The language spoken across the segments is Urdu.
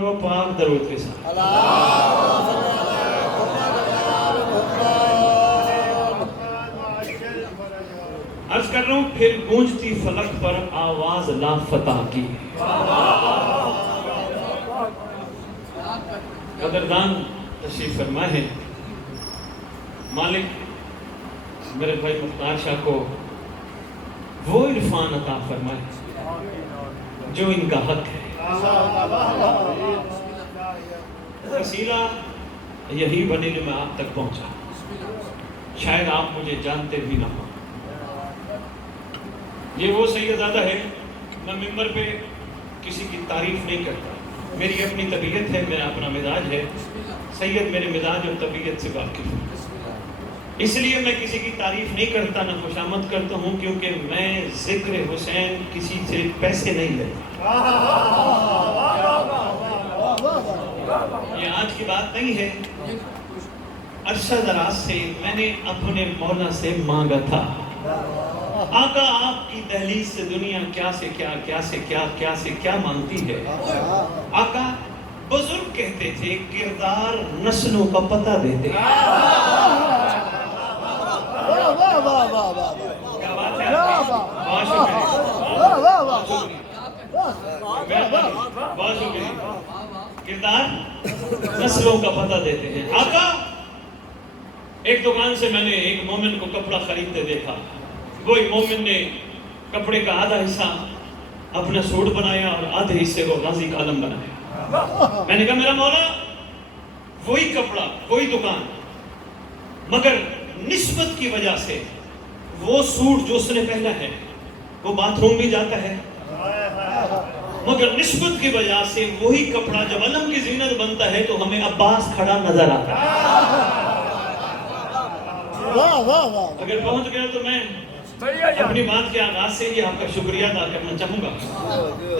مرتبہ پاک درود کے ساتھ عرض کر رہا ہوں، پھر گونجتی فلک پر آواز لا فتح کی. قدردان تشریف فرمائے ہیں. مالک میرے بھائی مختار شاہ کو وہ عرفان عطا فرمائے جو ان کا حق ہے. وسیلہ یہی بنے جو میں آپ تک پہنچا. شاید آپ مجھے جانتے بھی نہ ہوں. یہ وہ سیدزادہ ہے. میں ممبر پہ کسی کی تعریف نہیں کرتا. میری اپنی طبیعت ہے، میرا اپنا مزاج ہے. سید میرے مزاج اور طبیعت سے واقف ہے، اس لیے میں کسی کی تعریف نہیں کرتا، نہ خوشامد کرتا ہوں، کیونکہ میں ذکر حسین کسی سے پیسے نہیں لیتا. یہ آج کی بات نہیں ہے. عرصہ دراز سے میں نے اپنے مولا سے مانگا تھا، آقا آپ کی دہلیز سے دنیا کیا سے کیا، کیا سے کیا، کیا سے کیا مانگتی ہے. آقا بزرگ کہتے تھے کردار نسلوں کا پتہ دیتے. کردار نسلوں کا پتہ دیتے ہیں. آقا ایک دکان سے میں نے ایک مومن کو کپڑا خریدتے دیکھا. وہی مومن نے کپڑے کا آدھا حصہ اپنا سوٹ بنایا اور آدھے حصے کو غازی کا علم بنایا. میں نے کہا میرا مولا وہی کپڑا وہی دکان، مگر نسبت کی وجہ سے وہ سوٹ جو اس نے پہنا ہے وہ باتھ روم بھی جاتا ہے، مگر نسبت کی وجہ سے وہی کپڑا جب علم کی زینت بنتا ہے تو ہمیں عباس کھڑا نظر آتا ہے. اگر پہنچ گیا تو میں اپنی بات کے آغاز سے یہ آپ کا شکریہ ادا کرنا چاہوں گا.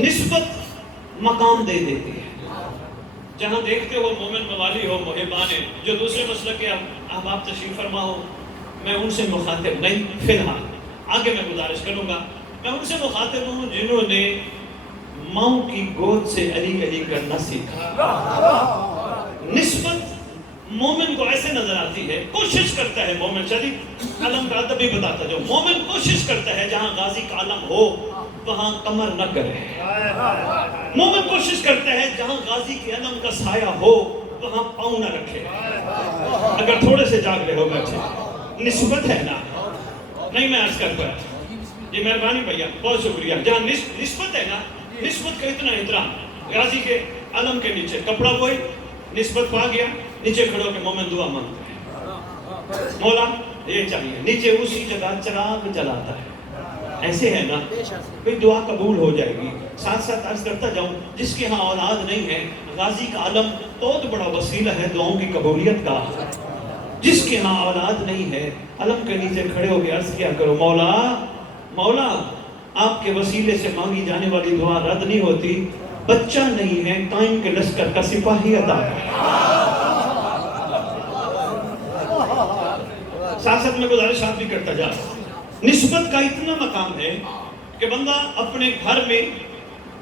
نسبت مقام دے دیتی ہے. جہاں دیکھتے ہو مومن موالی ہو، محبان ہے، جو دوسرے مسلک کے احباب تشریف فرما ہو، میں ان سے مخاطب نہیں. فی الحال آگے میں گزارش کروں گا. میں ان سے مخاطب ہوں جنہوں نے ماؤں کی گود سے علی علی کرنا سیکھا. نسبت مومن کو ایسے نظر آتی ہے، کوشش کرتا ہے مومن، شدید علم کا ادب بھی بتاتا جو مومن کوشش کرتا ہے جہاں غازی کا علم ہو وہاں کمر نہ کرے. مومن کوشش کرتا ہے جہاں غازی کے علم کا سایہ ہو وہاں پاؤں نہ رکھے. اگر تھوڑے سے جاگ رہے ہو بیٹھے. نسبت ہے نا، نہیں میں عرض کر پایا. یہ مہربانی بھیا، بہت شکریہ. جہاں نسبت ہے نا، نسبت کا اتنا احترام. غازی کے علم کے نیچے کپڑا وہی، نسبت پا گیا، نیچے کھڑو کے مومن دعا مانگتے ہیں. مولا یہ چاہیے، نیچے اسی جگہ چراغ جلاتا ہے. ایسے ہے نا کوئی دعا قبول ہو جائے گی. ساتھ ساتھ عرض کرتا جاؤں، جس کے ہاں اولاد نہیں ہے، غازی کا علم بہت بڑا وسیلہ ہے دعاؤں کی قبولیت کا. جس کے ہاں اولاد نہیں ہے، علم کے نیچے کھڑے ہو کے عرض کیا کرو، مولا مولا آپ کے وسیلے سے مانگی جانے والی دعا رد نہیں ہوتی. بچہ نہیں ہے، قائم کے لشکر کا سپاہی عطا کر. ساتھ ساتھ میں گزارشات بھی کرتا جا. نسبت کا اتنا مقام ہے کہ بندہ اپنے گھر میں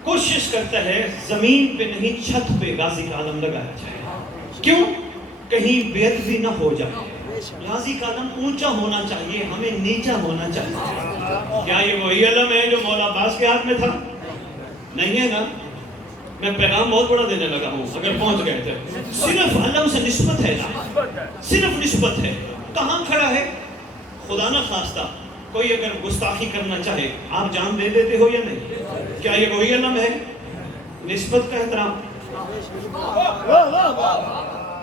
کوشش کرتا ہے زمین پہ نہیں چھت پہ غازی کا علم لگایا جائے. کیوں؟ کہیں بے ادبی نہ ہو جائے. غازی کا علم اونچا ہونا چاہیے، ہمیں نیچا ہونا چاہیے. کیا یہ وہی علم ہے جو مولا عباس کے ہاتھ میں تھا؟ نہیں ہے نا. میں پیغام بہت بڑا دینے لگا ہوں اگر پہنچ گئے تھے. صرف علم سے نسبت ہے نا، صرف نسبت ہے. کہاں کھڑا ہے؟ خدا نہ خواستہ کوئی اگر گستاخی کرنا چاہے آپ جان دے دیتے ہو یا نہیں؟ کیا یہ وہی علم ہے؟ نسبت کا احترام.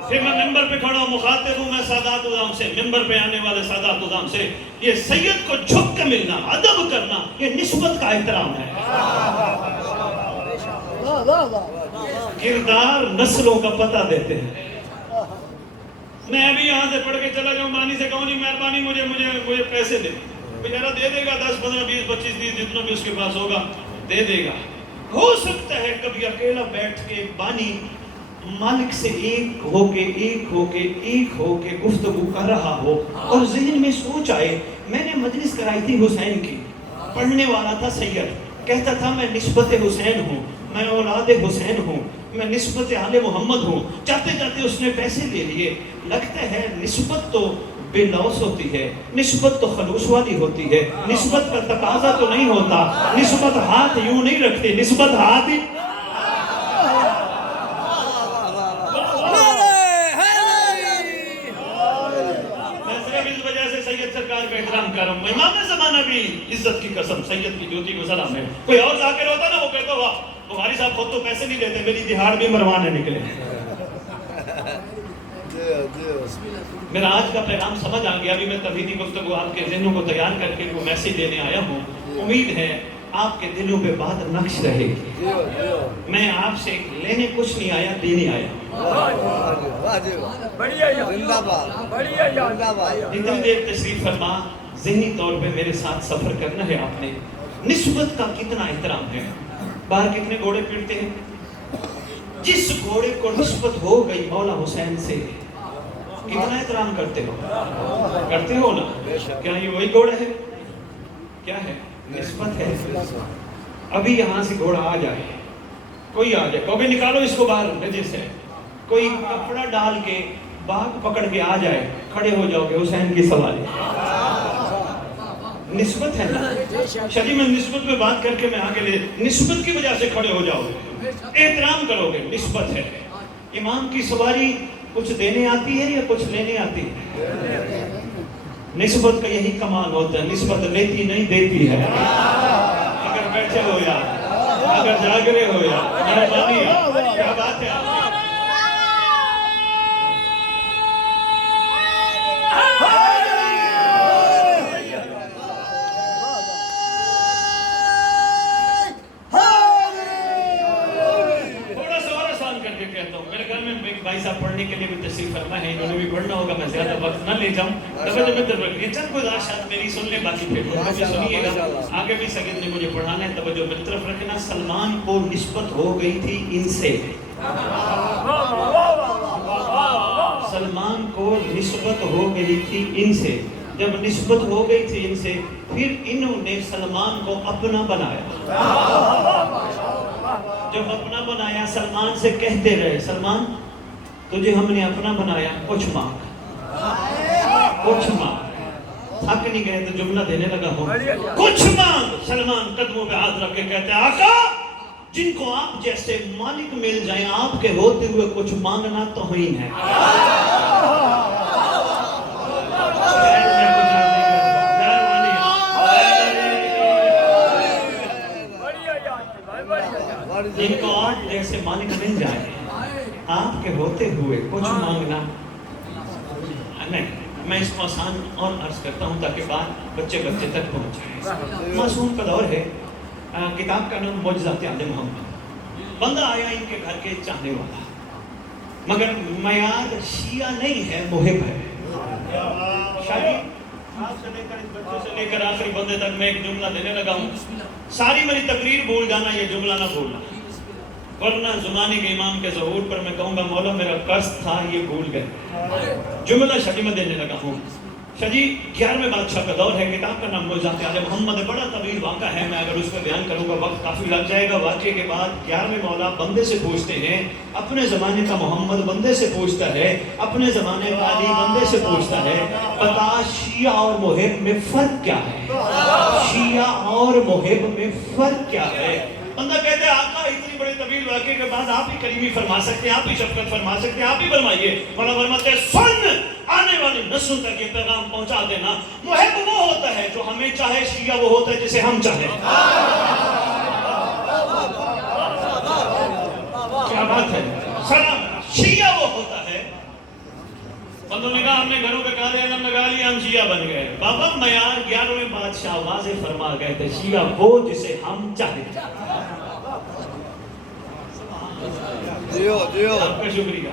پھر میں ممبر پہ کھڑا ہوں، مخاطب ہوں میں سادات عظام سے، ممبر پہ آنے والے سادات عظام سے. یہ سید کو جھک کے ملنا، ادب کرنا، یہ نسبت کا احترام ہے. کردار نسلوں کا پتہ دیتے ہیں. میں ابھی یہاں سے پڑھ کے چلا جاؤں، بانی سے کہوں جی مہربانی مجھے پیسے دے. بیچارہ دے دے گا 10 15 20 25 30 جتنا بھی اس کے پاس ہوگا دے دے گا. ہو سکتا ہے کبھی اکیلا بیٹھ کے بانی مالک سے ایک ہو کے گفتگو کر رہا ہو اور ذہن میں سوچ آئے. میں نے مجلس کرائی تھی حسین کی، پڑھنے والا تھا سید، کہتا تھا میں نسبت حسین ہوں، میں اولاد حسین ہوں. میں نسبت آل محمد ہوں. جاتے جاتے اس نے پیسے لے لیے. لگتا ہے نسبت تو بے لوث ہوتی ہے, نسبت تو خلوص والی ہوتی ہے, نسبت کا تقاضا تو نہیں ہوتا, نسبت ہاتھ یوں نہیں رکھتے, نسبت ہاتھ ہی. سرکار کا احترام کر رہا ہوں. امام زمانہ بھی عزت کی قسم سید کی جوتی کو سلام ہے. کوئی اور ذاکر ہوتا نا وہ کہتا ہوا بخاری صاحب خود تو پیسے نہیں لیتے, میری دہاڑ بھی مروانے نکلے. میرا آج کا پیغام سمجھ آ گیا. ابھی میں توحیدی گفتگو آپ کے ذہنوں کو تیار کر کے وہ میسیج دینے آیا ہوں. امید ہے آپ کے دلوں پہ بات نقش رہے گی. میں آپ سے لینے کچھ نہیں آیا, دینے آیا. اتنی دیر تشریف فرما, ذہنی طور پہ میرے ساتھ سفر کرنا ہے آپ نے. نسبت کا کتنا احترام ہے. باہر کتنے گھوڑے پھرتے ہیں. جس گھوڑے کو نسبت ہو گئی مولا حسین سے, کتنا احترام کرتے ہو, کرتے ہو نا. کیا یہ وہی گھوڑا ہے, کیا ہے, نسبت ہے. ابھی یہاں سے گھوڑا آ جائے, کوئی آ جائے, کبھی نکالو اس کو باہر نجس ہے, کوئی کپڑا ڈال کے باغ پکڑ کے آ جائے, کھڑے ہو جاؤ گے حسین کی سواری. نسبت ہے نا. شادی میں نسبت پہ بات کر کے میں آگے لے, نسبت کی وجہ سے کھڑے ہو جاؤ گے, احترام کرو گے, نسبت ہے. امام کی سواری کچھ دینے آتی ہے یا کچھ لینے آتی ہے. نسبت کا یہی کمال ہوتا ہے, نسبت لیتی نہیں دیتی ہے. اگر بیٹھے ہو یا اگر جاگ رہے ہو یا مہربانی, کیا بات ہے. بھائی صاحب پڑھنے کے لیے بھی تشریف فرما ہے, انہوں نے بھی پڑھنا ہوگا, میں زیادہ وقت نہ لے جاؤں. توجہ میں طرف رکھیے, چند گزارشات میری سن لیں, باقی پھر مجھے سنیے گا. آگے بھی سید نے مجھے پڑھانا ہے, توجہ میں طرف رکھنا. سلمان کو نسبت ہو گئی تھی ان سے, سلمان کو نسبت ہو گئی تھی ان سے. جب نسبت ہو گئی تھی ان سے, پھر انہوں نے سلمان کو اپنا بنایا. جب اپنا بنایا, سلمان سے کہتے رہے, سلمان تجھے ہم نے اپنا بنایا, کچھ مانگ, کچھ مانگ. تھک نہیں گئے تو جملہ دینے لگا ہوں, کچھ مانگ. سلمان قدموں پہ ہاتھ رکھ کے کہتے ہیں, آقا جن کو آپ جیسے مالک مل جائیں, آپ کے ہوتے ہوئے کچھ مانگنا توہین ہے. جن کو آپ جیسے مالک مل جائے, آپ کے ہوتے ہوئے کچھ مانگنا نہیں. میں اس کو آسان اور عرض کرتا ہوں تاکہ بات بچے بچے تک پہنچ جائے. معصوم کا دور ہے. کتاب کا نام معجزات آل محمد. بندہ آیا ان کے گھر کے چاہنے والا, مگر معیار شیعہ نہیں ہے, محب ہے. شادی آپ سے لے کر اس بچے سے لے کر آخری بندے تک میں ایک جملہ دینے لگا ہوں. ساری میری تقریر بھول جانا, یہ جملہ نہ بھولنا, ورنہ زمانے کے امام کے ظہور پر میں کہوں گا مولا میرا قرض تھا یہ بھول گئے. جملہ شادی میں دینے لگا ہوں. شادی 11ویں بادشاہ کا دور ہے. کتاب کا نام معجزات آل محمد ہے. بڑا طویل واقعہ ہے, میں اگر اس پہ بیان کروں گا وقت کافی لگ جائے گا. واقعے کے بعد 11ویں مولا بندے سے پوچھتے ہیں, اپنے زمانے کا محمد بندے سے پوچھتا ہے, اپنے زمانے کا علی بندے سے پوچھتا ہے, بتا شیعہ اور محب میں فرق کیا ہے, شیعہ اور محب میں فرق کیا ہے. بندہ کہتے ہیں آقا اتنی بڑی طویل واقعے کے بعد آپ ہی کریمی فرما سکتے ہیں, آپ ہی شفقت فرما سکتے ہیں, آپ ہی فرمائیے. مولا فرماتے ہیں سن, آنے والی نسلوں تک یہ پیغام پہنچا دینا, محب وہ ہوتا ہے جو ہمیں چاہے, شیعہ وہ ہوتا ہے جسے ہم چاہیں. کیا بات ہے. سلام, شیعہ وہ ہوتا ہے. بندوں نے کہا ہم نے گھروں پہ قاعدے اعظم لگا لیا, ہم شیعہ بن گئے. بابا معیار 11ویں بادشاہ واضح فرما گئے تھے, شیعہ وہ جسے ہم چاہیں. آپ کا شکریہ.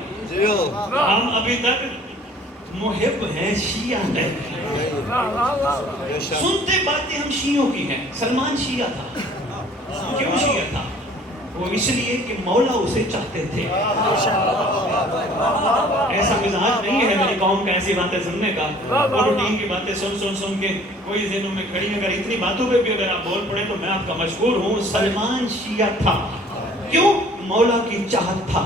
ہم ابھی تک محب ہیں, شیعہ نہیں. سنتے باتیں ہم شیعوں کی ہیں. سلمان شیعہ تھا. کیوں شیعہ تھا؟ وہ اس لیے کہ مولا اسے چاہتے تھے. ایسا مزاج نہیں ہے میری قوم کا ایسی باتیں سننے کا. روٹین کی باتیں سن کے کوئی ذہنوں میں کھڑی. اگر اتنی باتوں پہ بھی اگر آپ بول پڑے تو میں آپ کا مشکور ہوں. سلمان شیعہ تھا. کیوں؟ مولا کی چاہت تھا.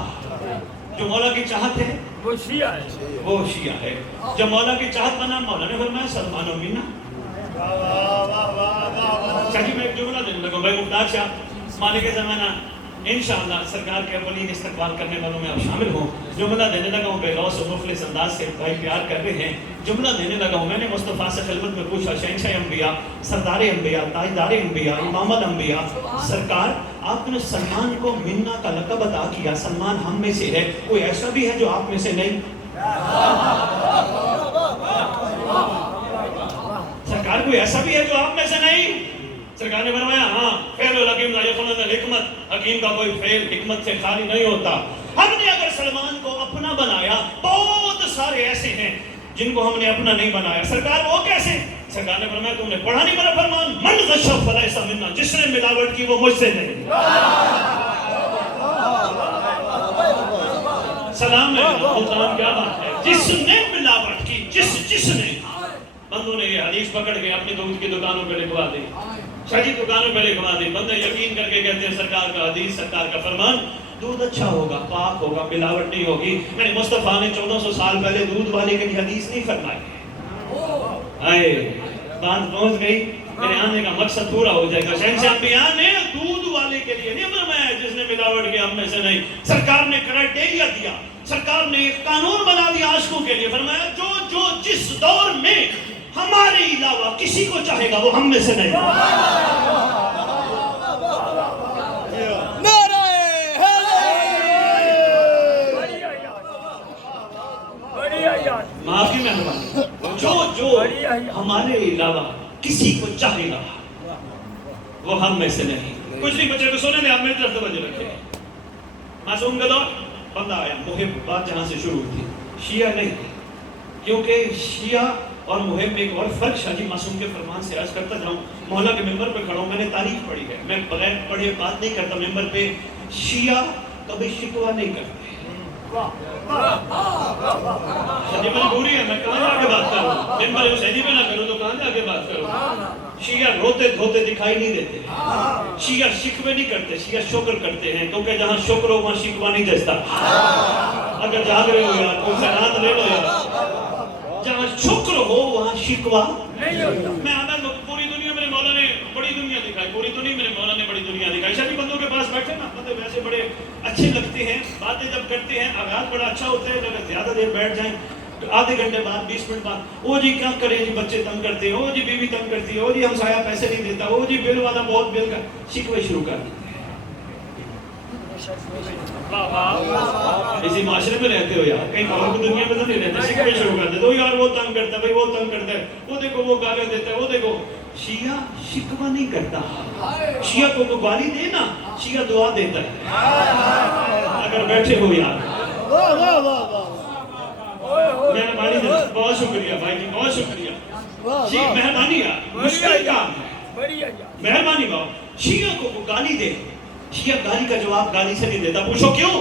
جو مولا کی چاہت ہے وہ شیعہ ہے. وہ شیعہ ہے. جب مولا کی چاہت بنا مولا نے فرمایا سلمان و مینا. شاہ جی میں ایک جملہ دینے لگا بھائی مختار شاہ مالک زمانہ انشاءاللہ سرکار کے اولین استقبال کرنے والوں میں آپ شامل ہوں. جملہ دینے لگا ہوں بے لوث و مخلص انداز سے بھائی پیار کر رہے ہیں. جملہ دینے لگا ہوں میں نے مصطفیٰ سے خلوت میں پوچھا شہنشاہ انبیاء سردار انبیاء تاجدار انبیاء امام الانبیاء سرکار آپ نے سلمان کو منا کا لقب عطا کیا. سلمان ہم میں سے ہے کوئی ایسا بھی ہے جو آپ میں سے نہیں؟ سرکار کوئی ایسا بھی ہے جو آپ میں سے نہیں؟ سرکار نے فرمایا ہاں فعل الحکیم لا یخلو من الحکمت. حکیم کا کوئی فعل حکمت سے خالی نہیں ہوتا. ہم نے اگر سلمان کو اپنا بنایا بہت سارے ایسے ہیں جن کو ہم نے اپنا نہیں بنایا. سرکار وہ کیسے؟ سرکار نے فرمایا تم نے پڑھا نہیں میرا فرمان من غش فلیس منا. جس نے ملاوٹ کی وہ مجھ سے نہیں. سلام علیکم. کیا بات ہے؟ جس نے ملاوٹ کی جس نے. بندوں نے یہ حدیث پکڑ کے اپنی دودھ کی دکانوں پہ لکھوا دی. شاہ جی دکانوں پہ لکھوا دی. بندے یقین کر کے کہتے ہیں سرکار کا حدیث سرکار کا فرمان دودھ اچھا ہوگا پاک ہوگا ملاوٹ نہیں ہوگی. یعنی مصطفیٰ نے 1400 سال پہلے دودھ والے کی حدیث نہیں فرمائی. بات پہنچ گئی. میرے آنے کا مقصد پورا ہو جائے گا. شہنشاہ انبیاء نے دودھ والے کے لیے نہیں فرمایا جس نے ملاوٹ کی ہم میں سے نہیں. سرکار نے کرائٹیریا دیا. سرکار نے ایک قانون بنا دیا عاشقوں کے لیے. فرمایا جو جس دور میں ہمارے علاوہ کسی کو چاہے گا وہ ہم میں سے نہیں. معافی مہربانی. جو ہمارے علاوہ کسی کو چاہے گا وہ ہم میں سے نہیں. کچھ نہیں بچے کو سونے دیں. آپ میری طرف توجہ رکھیں. معصوم کا دور بندہ آیا محب. بات جہاں سے شروع ہوئی شیعہ نہیں کیونکہ شیعہ اور محب میں ایک اور فرق. شاہ جی معصوم کے فرمان سے عرض کرتا جاؤں. مولا کے ممبر پہ کھڑا ہوں. میں نے تاریخ پڑھی ہے. میں بغیر پڑھے بات نہیں کرتا. ممبر پہ شیعہ کبھی شکوہ نہیں کرتے. شاہ جی مجبوری ہے. میں کہاں جا کے بات کروں؟ ممبر حسینی پہ نہ کروں تو کہاں جا کے بات کروں؟ شیعہ روتے دھوتے دکھائی نہیں دیتے. شیعہ شکوے نہیں کرتے. شیعہ شکر کرتے ہیں کیونکہ جہاں شکر ہو وہاں شکوہ نہیں جستا. اگر جاگ رہے ہو یار کوئی خیرات لے لو یار. جہاں شکر ہو وہاں شکوہ نہیں ہوتا. میں آدھا پوری دنیا میرے مولا نے بڑی دنیا دکھائی. پوری تو نہیں میرے مولا نے بڑی دنیا دکھائی. شاید بندوں کے پاس بیٹھے نا بندے ویسے بڑے اچھے لگتے ہیں. باتیں جب کرتے ہیں آغاز بڑا اچھا ہوتا ہے. اگر زیادہ دیر بیٹھ جائیں آدھے گھنٹے بعد 20 منٹ بعد او جی کیا کریں جی بچے تنگ کرتے ہیں. او جی بیوی تنگ کرتی ہے. او جی ہمسایہ پیسے نہیں دیتا. او جی بل والا بہت بل کا شکوے شروع کر دیتے ہیں. اسی معاشرے میں رہتے ہو یار. کہیں اور کو دنیا میں تو نہیں رہتے. شکوے شروع کر دیتے ہو یار وہ تنگ کرتا ہے بھائی وہ تنگ کرتا ہے. وہ دیکھو وہ گالیں دیتا ہے. وہ دیکھو شیعہ شکوہ نہیں کرتا. شیعہ کو گالی دے نا شیعہ دعا دیتا ہے. اگر بیٹھے ہو یار مہربانی بہت شکریہ بھائی جی بہت شکریہ. مہربانی یار مشکل کام ہے. مہربانی بہت. شیعہ کو گالی دے شیعہ گالی کا جواب گالی سے نہیں دیتا. پوچھو کیوں؟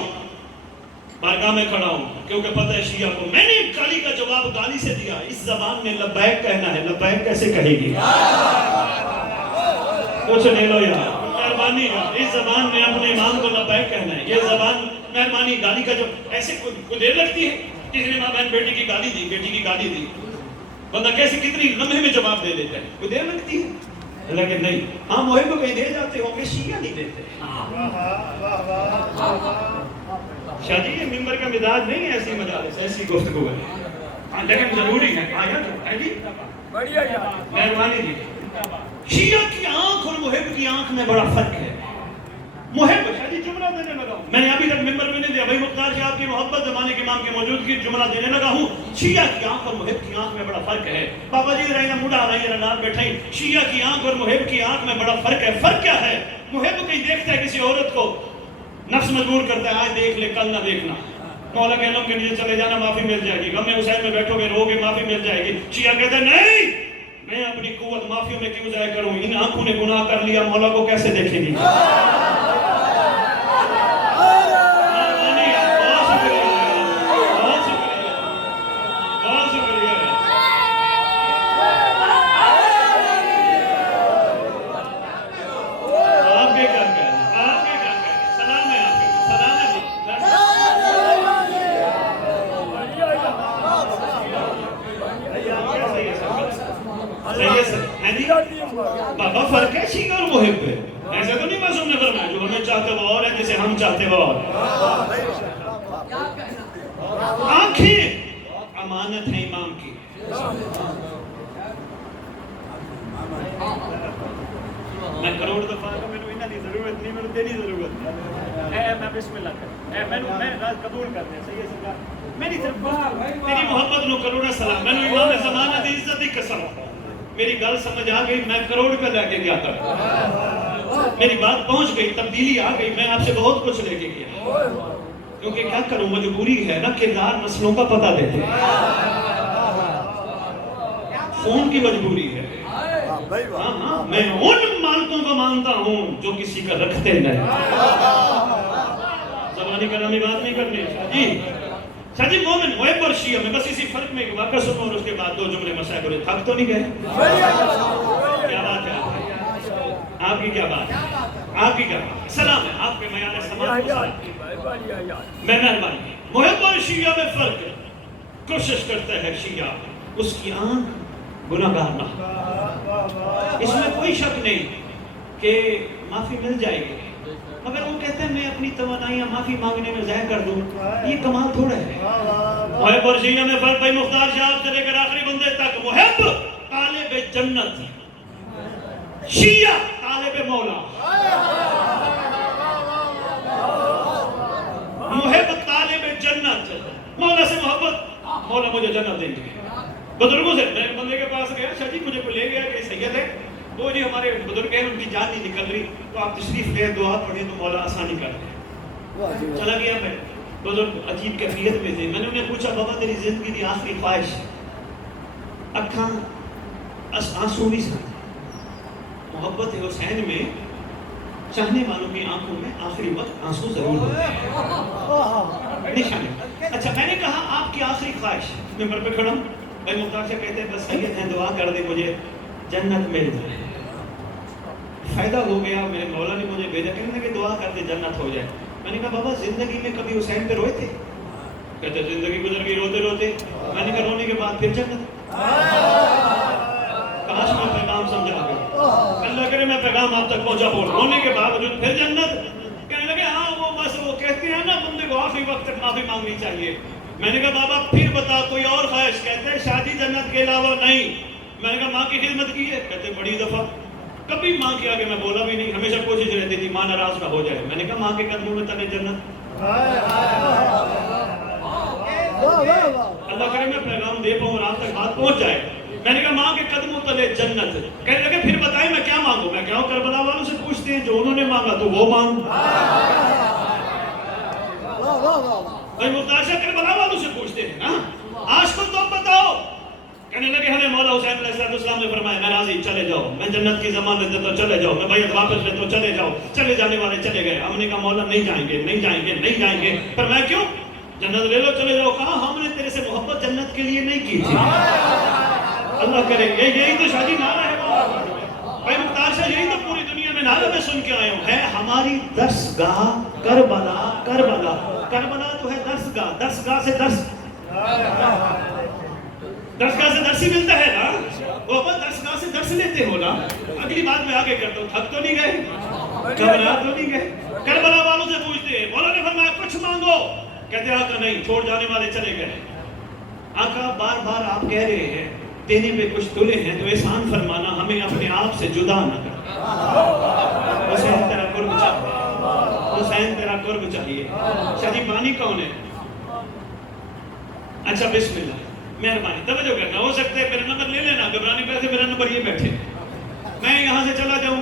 بارگاہ میں کھڑا ہوں کیونکہ پتہ ہے شیعہ کو میں نے گالی کا جواب گالی سے دیا. اس زبان میں لبیک کہنا ہے. لبیک کیسے کہے گی؟ کچھ نہیں لو یار مہربانی. اس زبان میں اپنے امام کو لبیک کہنا ہے. یہ زبان مہربانی گالی کا جب ایسے کوئی دیر لگتی ہے. کسی نے ماں بہن بیٹی کی گالی دی بیٹی کی گالی دی. بندہ کیسے کتنی لمحے میں جواب دے دیتا ہے. کوئی دیر لگتی ہے لیکن نہیں. ہاں محب کو کہیں دے جاتے ہوں گے شیعہ نہیں دیتے. شاہ جی یہ ممبر کا مزاج نہیں ہے ایسی مجالس ایسی گفتگو ہے لیکن ضروری ہے. آیا ہے جی مہربانی جی. شیعہ کی آنکھ اور محب کی آنکھ میں بڑا فرق ہے. محب شاہ جی جملہ دینے لگا ہوں. میں نے ابھی تک ممبر میں نہیں دیا بھائی مختار شاہ آپ کی محبت زمانے کے امام کی موجودگی جملہ دینے لگا ہوں. شیعہ کی آنکھ اور محب کی آنکھ میں بڑا فرق ہے. بابا جی رہی نا موڈا رہی ہے نال بیٹھے. شیعہ کی آنکھ اور محب کی آنکھ میں بڑا فرق ہے. فرق کیا ہے؟ محب کہیں دیکھتا ہے کسی عورت کو نفس مجبور کرتا ہے آج دیکھ لے کل نہ دیکھنا. مولا کے علم کے نیچے چلے جانا معافی مل جائے گی. غم حسین میں بیٹھو گے رو گے معافی مل جائے گی. شیعہ کہتا ہے نہیں میں اپنی قوت معافیوں میں کیوں ضائع کروں. ان آنکھوں نے گناہ کر لیا مولا کو کیسے دیکھیں گی. بابا فرق ہے شیعہ اور محب ہے. ایسا تو نہیں معصوم نے فرمایا جو ہمیں چاہتے وہ اور ہے جسے ہم چاہتے وہ اور. آنکھیں امانت ہے امام کی. میں کروڑ دفعہ میں نے انہاں دی ضرورت نہیں میں تیری ضرورت ہے. میں بسم اللہ کر میں راز قبول کرتے ہیں. صحیح سرکار میری طرف تیری محبت نو کروڑا سلام. میں نے امام زمانہ دی عزت دی قسم میری گل سمجھ آ گئی. میں کروڑ کا لے کے گیا تھا. میری بات پہنچ گئی, تبدیلی آ گئی. میں آپ سے بہت کچھ لے کے گیا کیونکہ کیا کروں مجبوری ہے نا. کردار نسلوں کا پتہ دیتے فون کی مجبوری ہے. ہاں میں ان مالکوں کو مانتا ہوں جو کسی کا رکھتے نہیں. زبانی کلامی بات نہیں کرنی. شاہ جی مومن محب اور شیعہ میں بس اسی فرق میں ایک واقعہ سنوں اور اس کے بعد دو جملے مسائل کرے. تھک تو نہیں گئے؟ کیا بات ہے آپ کی؟ کیا بات ہے آپ کی؟ کیا بات ہے؟ سلام ہے آپ کے معیار سماج کو سلام. میں مہربانی محب اور شیعہ میں فرق کوشش کرتا ہے شیعہ اس کی آنکھ گناہگار نہ. اس میں کوئی شک نہیں کہ معافی مل جائے گی مگر وہ کہتے ہیں میں اپنی توانائیاں معافی مانگنے میں ضائع کر دوں. یہ کمال تھوڑا ہے. محب اور شیعہ میں فرق بھائی مختار شاہ سے لے کر آخری بندے تک. محب طالب جنت, شیعہ طالب مولا. محب طالب جنت, مولا سے محبت, مولا مجھے جنت دیں گے. بزرگوں سے میں بندے کے پاس گیا, شاہ جی مجھے کو لے گیا کہ سید ہے وہ جی ہمارے بزرگ ہیں ان کی جان نہیں نکل رہی تو آپ تشریف لے دعا پڑھیں تو مولا آسانی کر دیں. چلا گیا میں. بزرگ عجیب کیفیت میں تھے. میں نے انہیں پوچھا بابا تیری زندگی دی آخری خواہش؟ اکھاں آنسو نہیں ساتھ. محبت حسین میں چاہنے والوں کی آنکھوں میں آخری وقت آنسو ضرور ہوتے ہیں. نشانے. اچھا میں نے کہا آپ کی آخری خواہش؟ ممبر پہ کھڑا بھائی مختار سے کہتے ہیں بس سید ہیں دعا کر دے مجھے جنت مل جائے. فائدہ ہو گیا. میرے مولا نے مجھے بھیجا کہنے کہ دعا کر دے جنت ہو جائے. میں نے کہا بابا زندگی میں کبھی حسین پہ روئے تھے؟ کہتے زندگی گزر گئی روتے روتے. میں نے کہا رونے کے بعد پھر جنت. کاش میں پیغام سمجھا گیا. اللہ کرے میں پیغام آپ تک پہنچا بول. رونے کے باوجود پھر جنت. کہنے لگے ہاں وہ بس وہ کہتے ہیں نا بندے کو آخری وقت تک معافی مانگنی چاہیے. میں نے کہا بابا پھر بتا کوئی اور خواہش؟ کہتے ہیں شادی جنت کے علاوہ نہیں. میں نے کہا ماں کی خدمت کی ہے؟ کہتے بڑی دفعہ. کبھی ماں کے آگے میں بولا بھی نہیں. ہمیشہ کوشش رہتی تھی ماں ناراض نہ ہو جائے. میں نے کہا ماں کے قدموں میں تلے جنت. اللہ کرے میں پیغام دے پاؤں اور آپ تک بات پہنچ جائے. میں نے کہا ماں کے قدموں تلے جنت. کہنے لگے پھر بتائیں میں کیا مانگوں؟ میں کہا کربلا والوں سے پوچھتے ہیں جو انہوں نے مانگا تو وہ مانگ. بھائی مختار شاہ کربلا والوں سے پوچھتے ہیں نا آج کو تم بتاؤ. کہنے لگے ہمیں مولا حسین علیہ السلام نے فرمایا میں راضی چلے جاؤ. میں جنت کی ضمانت دیتا ہوں چلے جاؤ. میں بیعت واپس لیتا ہوں چلے جاؤ. چلے جانے والے چلے گئے. ہم نے کہا مولا نہیں جائیں گے نہیں جائیں گے نہیں جائیں گے. پر میں کیوں؟ جنت لے لو چلے جاؤ. کہا ہم نے تیرے سے محبت جنت کے لیے نہیں کی تھی. اللہ کرے یہی تو شادی نعرہ ہے. بھائی مختار شاہ یہی تو پوری دنیا میں نعرہ میں سن کے آئے ہوں. ہے ہماری درسگاہ کربلا. کربلا کربلا تو ہے درسگاہ. درسگاہ سے درسگاہ سے درس ہی ملتا ہے نا. وہ اپن درسگاہ سے درس لیتے ہو نا. اگلی بات میں آگے کرتا ہوں. تھک تو نہیں گئے؟ گھبرا تو نہیں گئے؟ کربلا والوں سے پوچھتے ہیں. مولا نے فرمایا کچھ مانگو. کہتے آقا نہیں. چھوڑ جانے والے چلے گئے. آقا بار بار آپ کہہ رہے ہیں دینے پہ کچھ تلے ہیں تو احسان فرمانا ہمیں اپنے آپ سے جدا نہ کر. حسین تیرا قرب چاہیے. حسین تیرا قرب چاہیے. شاہ جی بانی کون ہے؟ اچھا بسم اللہ مہربانی توجہ کرنا. ہو سکتا ہے میرا نمبر لے لینا. گھبرانے پیسے میرا نمبر یہ بیٹھے. میں یہاں سے چلا جاؤں.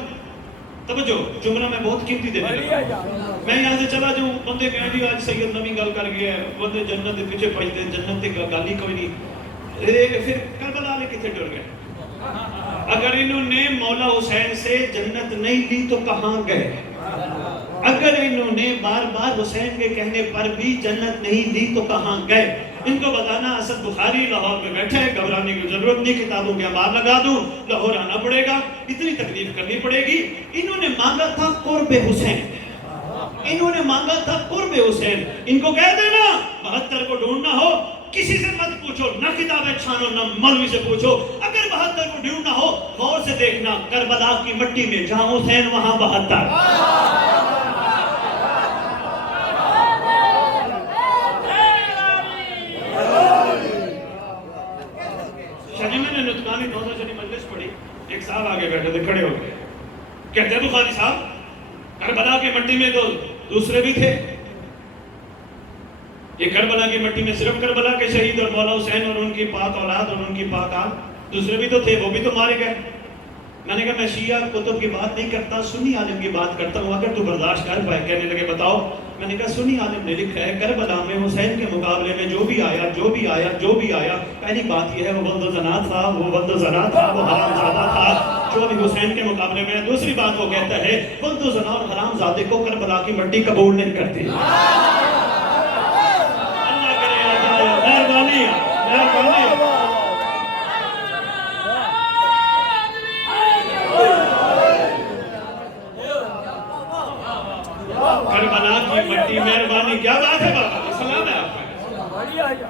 توجہ جملہ میں بہت قیمتی دینے لگا. میں یہاں سے چلا جاؤں بندے کہیں جی آج سید نمی گل کر گیا ہے. بندے جنت کے پیچھے پڑھتے ہیں. جنت کے گالی کوئی نہیں. پھر کربلا لے کتنے ڈر گئے. اگر انہوں نے مولا حسین سے جنت نہیں لی تو کہاں گئے؟ اگر انہوں نے بار بار حسین کے کہنے پر بھی جنت نہیں لی تو کہاں گئے؟ ان کو بتانا اسد بخاری لاہور میں بیٹھے ہیں. گھبرانے کی ضرورت نہیں. کتابوں کے انبار لگا دوں. لاہور آنا پڑے گا. اتنی تکلیف کرنی پڑے گی. انہوں نے مانگا تھا قرب حسین. انہوں نے مانگا تھا قرب حسین. ان کو کہہ دینا 72 کو ڈھونڈنا ہو کسی سے مت پوچھو. نہ کتابیں چھانو نہ مولوی سے پوچھو. اگر 72 کو ڈھونڈنا ہو غور سے دیکھنا کربلا کی مٹی میں جہاں حسین وہاں 72. شاہ جی میں نے نطقانی 900 جنی مجلس پڑھی. ایک صاحب آگے بیٹھے تھے, کھڑے ہو گئے, کہتے ہیں بخاری صاحب کربلا کی مٹی میں تو دوسرے بھی تھے. یہ کربلا کی مٹی میں صرف کربلا کے شہید اور مولا حسین اور ان کی پاک اولاد اور ان کی پاک آل, دوسرے بھی تو تھے, وہ بھی تو مارے گئے. میں نے کہا میں شیعہ کتب کی بات نہیں کرتا, سنی عالم کی بات کرتا ہوں, اگر تو برداشت کر پائے. کہنے لگے بتاؤ. میں نے کہا سنی عالم نے لکھا ہے کربلا میں حسین کے مقابلے میں جو بھی آیا, پہلی بات یہ ہے وہ ولد و زنا تھا, وہ حرام زادہ تھا جو بھی حسین کے مقابلے میں. دوسری بات وہ کہتا ہے ولد و زنا اور حرام زادے کو کربلا کی مٹی قبول نہیں کرتی. کربلا کی مٹی مہربانی, کیا بات ہے بابا, سلام ہے آپ کا.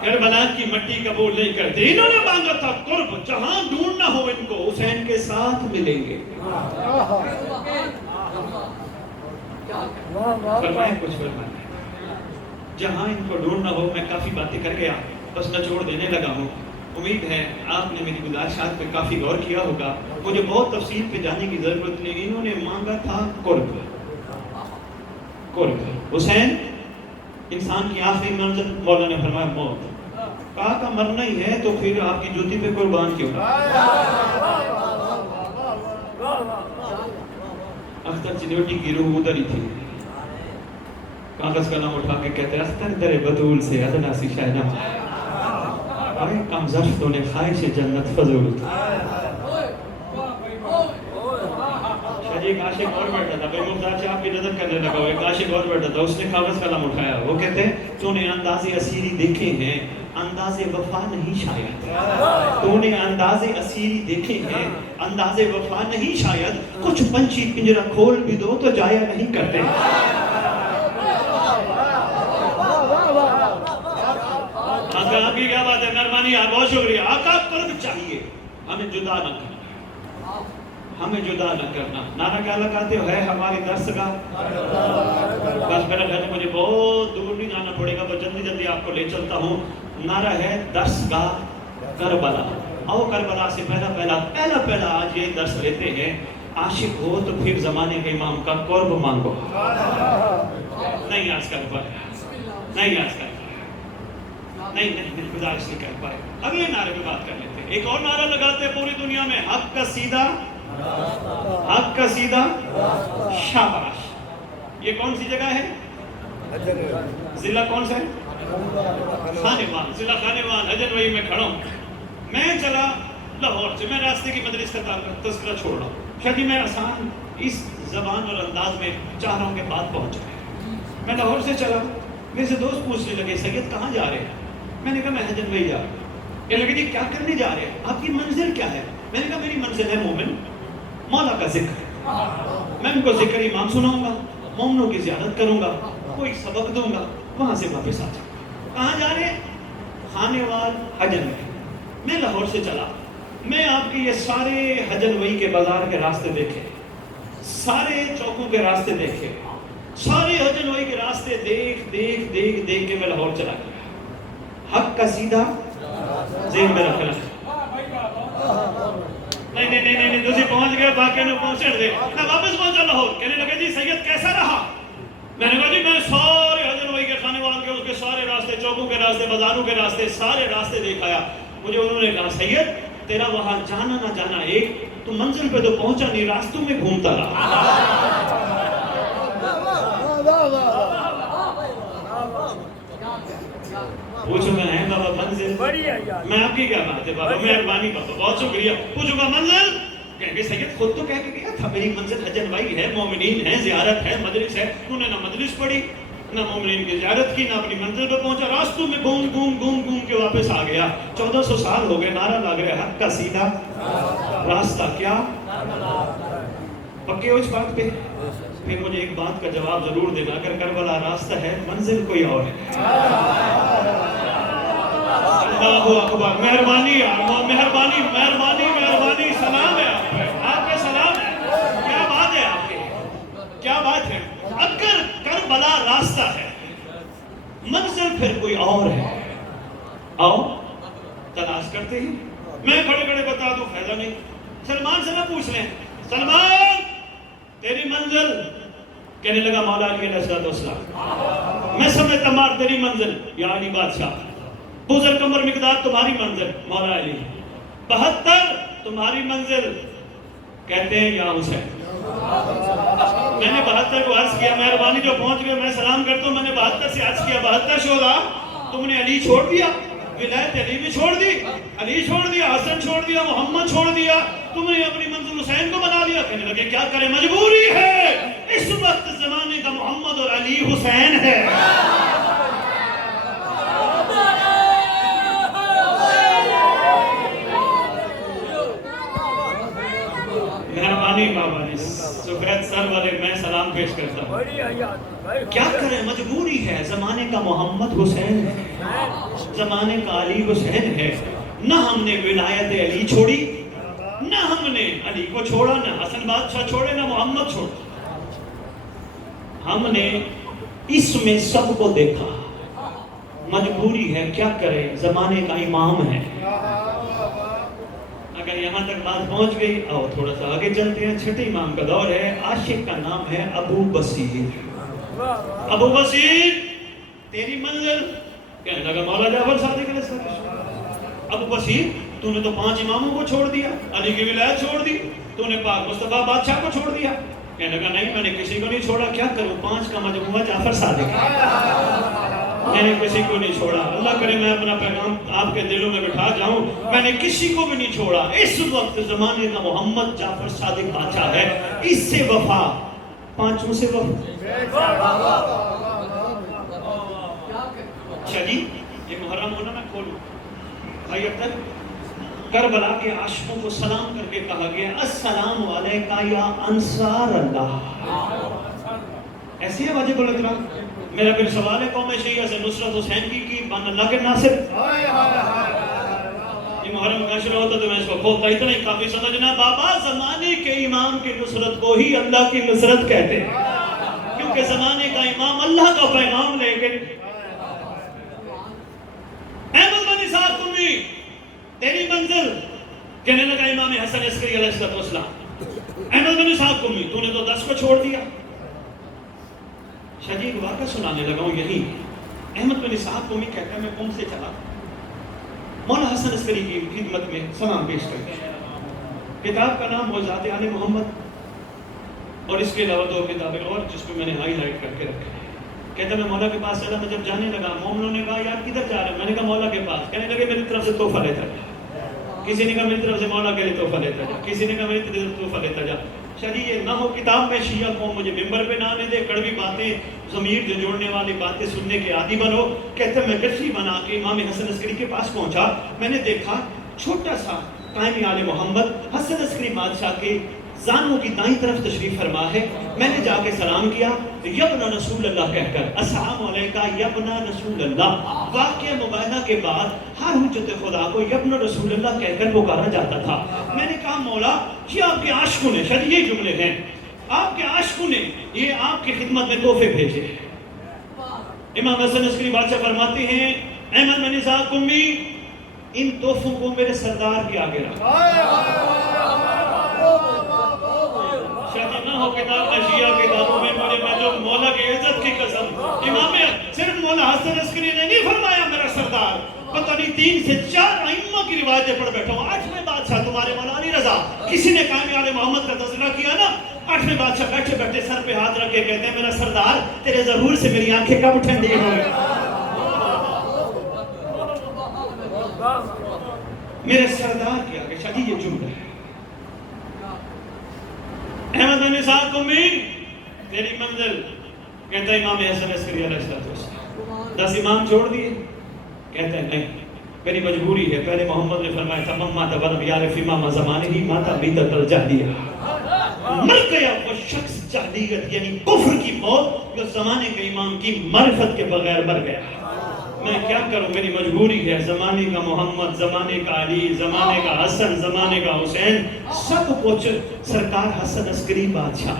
کربلا کی مٹی قبول نہیں کرتی. انہوں نے مانگا تھا قرب, جہاں ڈھونڈنا ہو ان کو حسین کے ساتھ ملیں گے. فرمائیں کچھ فرمائیں. جہاں ان کو ڈھونڈنا ہو, میں کافی باتیں کر گیا, بس نچوڑ دینے لگا ہوں. امید ہے آپ نے میری گزارشات پہ کافی غور کیا ہوگا, مجھے بہت تفصیل پہ جانے کی ضرورت نہیں. انہوں نے مانگا تھا قرب. حسین انسان کی آخری منزل, مولا نے فرمایا موت. کہا کہ مرنا ہی ہے تو پھر آپ کی جوتی پہ قربان کیوں. اختر چنوٹی کی روح ادھر ہی تھی. کاغذ کا نام اٹھا کے کہتے ہیں اختر در بطول سے ادنا سی شہنم آئے کم زرفتوں نے خواہش جنت فضول. شاہ جی ایک عاشق اور بیٹھا تھا, بھائی مختار سے آپ کی نظر کرنے لگا ہو. ایک عاشق اور بیٹھا تھا, اس نے کاغذ کا نام اٹھایا. وہ کہتے ہیں تو نے انداز اسیری دیکھے ہیں, انداز وفا نہیں شاید. تو نے انداز اسیری دیکھے ہیں, انداز وفا نہیں شاید. کچھ پنچھی پنجرہ کھول بھی دو تو جایا نہیں کرتے. آقا آپ کی کیا بات ہے, مہربانی ہے, بہت شکریہ. آقا قرب چاہیے, ہمیں جدا نہ کرنا, ہمیں جدا نہ کرنا. نعرہ کیا لگاتے ہو, ہے ہماری درسگاہ. بس میرا خیال ہے مجھے بہت دور نہیں جانا پڑے گا, بس جلدی جلدی آپ کو لے چلتا ہوں. نعرہ ہے درسگاہ کربلا. آؤ کربلا سے پہلا آج یہ درس لیتے ہیں. عاشق ہو تو پھر زمانے کے امام کا قرب مانگو. نہیں آج کر پائے, نہیں آج کر پائے, نہیں گزارش نہیں کر پائے. اگلے نعرے پہ بات کر لیتے ہیں. ایک اور نعرہ لگاتے ہیں پوری دنیا میں, حق کا سیدھا, حق کا سیدھا شاباش. یہ کون سی جگہ ہے, ضلع کون سا ہے, خانیوان. ضلع خانیوان حجن وہی میں کھڑا ہوں. میں چلا لاہور سے, میں راستے کی مجلس کا تذکرہ چھوڑ رہا ہوں. شاید میں آسان اس زبان اور انداز میں چاہ رہا ہوں کہ بات پہنچ جائے. میں لاہور سے چلا, میرے سے دوست پوچھنے لگے سید کہاں جا رہے ہیں. میں نے کہا میں حجن وہی جا رہا ہوں. کہنے لگے جی کیا کرنے جا رہے ہیں, آپ کی منزل کیا ہے. میں نے کہا میری منزل ہے مومن, مولا کا ذکر. میں ان کو ذکر امام سناؤں گا, مومنوں کی زیارت کروں گا, کوئی سبق دوں گا, وہاں سے واپس آ جاؤں گا. کہاں جا رہے ہیں, خانیوال حجن وہی. میں لاہور سے چلا, میں آپ کی یہ سارے حجن وہی کے بازار کے راستے دیکھے, سارے چوکوں کے راستے دیکھے, سارے حجن وہی کے راستے دیکھ کے میں لاہور چلا گیا. حق کا سیدھا ذہن میں رکھنا. نہیں تسی پہنچ گئے, باقی نے پہنچے دے. میں واپس پہنچا لاہور. کہنے لگے جی سید کیسا رہا. میں نے کہا جی میں سارے حجن وہی کے خانیوال کے, اس کے سارے راستے, چوکوں کے راستے, بازاروں کے راستے, سارے راستے دیکھایا. مجھے انہوں نے کہا سید تیرا وہاں جانا نہ جانا ایک, تو منزل پہ تو پہنچا نہیں, راستوں میں گھومتا رہا. پوچھو گا ہے بابا منزل, میں آپ کی کیا بات ہے بابا, مہربانی بابا, بہت شکریہ. پوچھو گا منزل, کہیں گے سید خود تو کہہ کے گیا تھا میری منزل حجن وہی ہے, مومنین ہے, زیارت ہے, مجلس ہے. انہوں نے نہ مجلس پڑھی, نہ مومنین کی زیارت کی, نہ اپنی منزل پہ پہنچا, راستوں میں گھوم کے واپس آ گیا. 1400 سال ہو گئے, نعرہ لگ رہا حق کا سیدھا, راستہ کیا, پکے ہو اس بات پہ. پھر مجھے ایک بات کا جواب ضرور دینا, اگر کربلا راستہ ہے منزل کوئی اور ہے. اللہ اکبر. مہربانی یار, مہربانی مہربانی مہربانی. سلام ہے آپ پہ سلام ہے. کیا بات ہے آپ کی, کیا بات ہے. اگر کربلا راستہ ہے, منزل پھر کوئی اور ہے. آؤ تلاش کرتے ہیں. میں کھڑے کھڑے بتا دوں, فائدہ نہیں. سلمان سے نہ پوچھ لیں, سلمان تیری منزل. کہنے لگا مولا علی علیہ السلام. میں سمجھتا مار تیری منزل یا علی بادشاہ. بزر کمر مقدار تمہاری منزل مولا علی. 72 تمہاری منزل. کہتے ہیں یا حسین. میں نے 72 کو عرض کیا, مہربانی جو پہنچ گئے میں سلام کرتا ہوں. میں نے 72 سے عرض کیا, 72 شہداء تم نے علی چھوڑ دیا, ولایت علی بھی چھوڑ دی, علی چھوڑ دیا, حسن چھوڑ دیا, محمد چھوڑ دیا, تم نے اپنی منزل حسین کو بنا لیا. کہنے لگے کیا کریں, مجبوری ہے. اس وقت زمانے کا محمد اور علی حسین ہے. مہربانی بابا نے سکرت سر والے میں سلام پیش کرتا ہوں. کیا کریں, مجبوری ہے. زمانے کا محمد حسین ہے, زمانے کا علی حسین ہے. نہ ہم نے ولایت علی چھوڑی, نہ ہم نے علی کو چھوڑا, نہ حسن بادشاہ چھوڑے, نہ محمد چھوڑا. ہم نے اس میں سب کو دیکھا. مجبوری ہے, کیا کریں, زمانے کا امام ہے. اگر یہاں تک بات پہنچ گئی, آؤ تھوڑا سا آگے چلتے ہیں. چھٹے امام کا دور ہے. عاشق کا نام ہے ابو بصیر. ابو بصیر تیری منزل. کہنے لگا مولا جعفر صادق علیہ السلام. ابو بصیر تو نے تو 5 اماموں کو چھوڑ دیا, علی کی ولایت چھوڑ دی, تو نے پاک مصطفیٰ بادشاہ کو چھوڑ دیا. کہنے لگا نہیں, میں نے کسی کو نہیں چھوڑا. کیا کروں, 5 کا مجموعہ جعفر صادق ہے. میں نے کسی کو نہیں چھوڑا. اللہ کرے میں اپنا پیغام آپ کے دلوں میں بٹھا جاؤں. میں نے کسی کو بھی نہیں چھوڑا. اس وقت زمانے کا محمد جعفر صادق بادشاہ ہے. اس سے وفا, 5 سے وفا. اچھا جی, یہ محرم ہونا میں کھولوں. بھائی اب تک کربلا کے عاشقوں کو سلام کر کے کہا گیا السلام علیکہ یا انصار اللہ. ایسی ہے واجب الاحترام. میرا پھر سوال ہے, قوم شیعہ سے نصرت حسین کی بان اللہ کے ناصر. یہ محرم کا شروع ہوتا تو میں اس کو کھولتا. اتنا ہی کافی سمجھنا. بابا زمانے کے امام کی نصرت کو ہی اللہ کی نصرت کہتے ہیں, کیونکہ زمانے کا امام اللہ کا پیغام لے کے. احمد بن اسحاق قمی تیری منزل. کہنے لگا امام حسن عسکری علیہ السلام. احمد بن اسحاق قمی تو نے تو 10 کو چھوڑ دیا. شجیع واقعہ سنانے لگا ہوں یہی. احمد بن اسحاق قمی کہتا ہے میں قم سے چلا مولا حسن عسکری کی خدمت میں سلام پیش کرتا. کتاب کا نام موضوعات آل محمد, اور اس کے علاوہ 2 کتابیں اور جس کو میں نے ہائی لائٹ کر کے رکھے. کہتا میں مولا کے پاس چلا. میں جب جانے لگا, مومنوں نے کہا یار کدھر جا رہے ہیں؟ میں نے کہا مولا کے پاس. کہنے لگے میری طرف سے تحفہ لیتا جا. کسی نے کہا میری طرف سے مولا کے لیے تحفہ لیتا جا. کسی نے کہا میری طرف سے تحفہ لیتا جا. شریع یہ نہ ہو کتاب میں شیعہ قوم مجھے ممبر پہ نہ آنے دے, کڑوی باتیں, ضمیر جو جوڑنے والی باتیں سننے کے عادی بنو. کہتے میں گٹھی بنا کے امام حسن عسکری کے پاس پہنچا. میں نے دیکھا چھوٹا سا قائم آل محمد حسن عسکری بادشاہ کے زانوں کی دائیں طرف تشریف فرما ہے. میں نے جا کے سلام کیا, یبن رسول اللہ کہہ کر, السلام علیکہ یبن رسول اللہ. واقعہ مباہدہ کے بعد ہر حجت خدا کو یبن رسول اللہ کہہ کر پکارا جاتا تھا. میں نے کہا مولا یہ آپ کے عاشقوں نے, شاید یہ جملے ہیں, آپ کے عاشقوں نے یہ آپ کی خدمت میں تحفے بھیجے. امام حسن عسکری بادشاہ فرماتے ہیں احمد بن اسحاق قمی ان تحفوں کو میرے سردار کے آگے رکھا. نہ ہو کتاب میں شیعہ کتابوں میں مجھے میں جو مولا کی عزت کی قسم, امام صرف مولا حسن عسکری نے نہیں فرمایا میرا سردار, پتہ نہیں 3 سے 4 ائمہ کی روایتیں پڑھ بیٹھا ہوں. 8ویں بادشاہ تمہارے مولا علی رضا, کسی نے قائم آل محمد کا تذکرہ کیا نا, 8ویں بادشاہ بیٹھے بیٹھے سر پہ ہاتھ رکھ کے کہتے ہیں میرا سردار تیرے ظہور سے میری آنکھیں کب ٹھنڈی ہوئے. میرے سردار کے آگے شادی یہ جملہ ہے. احمد بن اسحاق قمی تیری منزل. کہتا ہے امام حسن عسکری علیہ السلام 10 امام چھوڑ دیے. کہتا ہے نہیں میری مجبوری ہے. پہلے محمد نے فرمایا تھا مما تبرم یعرف امام زمانے ہی ماتا بیدت الجاہلیہ. مر گیا وہ شخص جاہلیت یعنی کفر کی موت جو زمانے کے امام کی معرفت کے بغیر مر گیا. میں کیا کروں، میری مجبوری ہے. زمانے کا محمد، زمانے کا علی، زمانے کا حسن، زمانے کا حسین، سب کچھ سرکار حسن عسکری بادشاہ.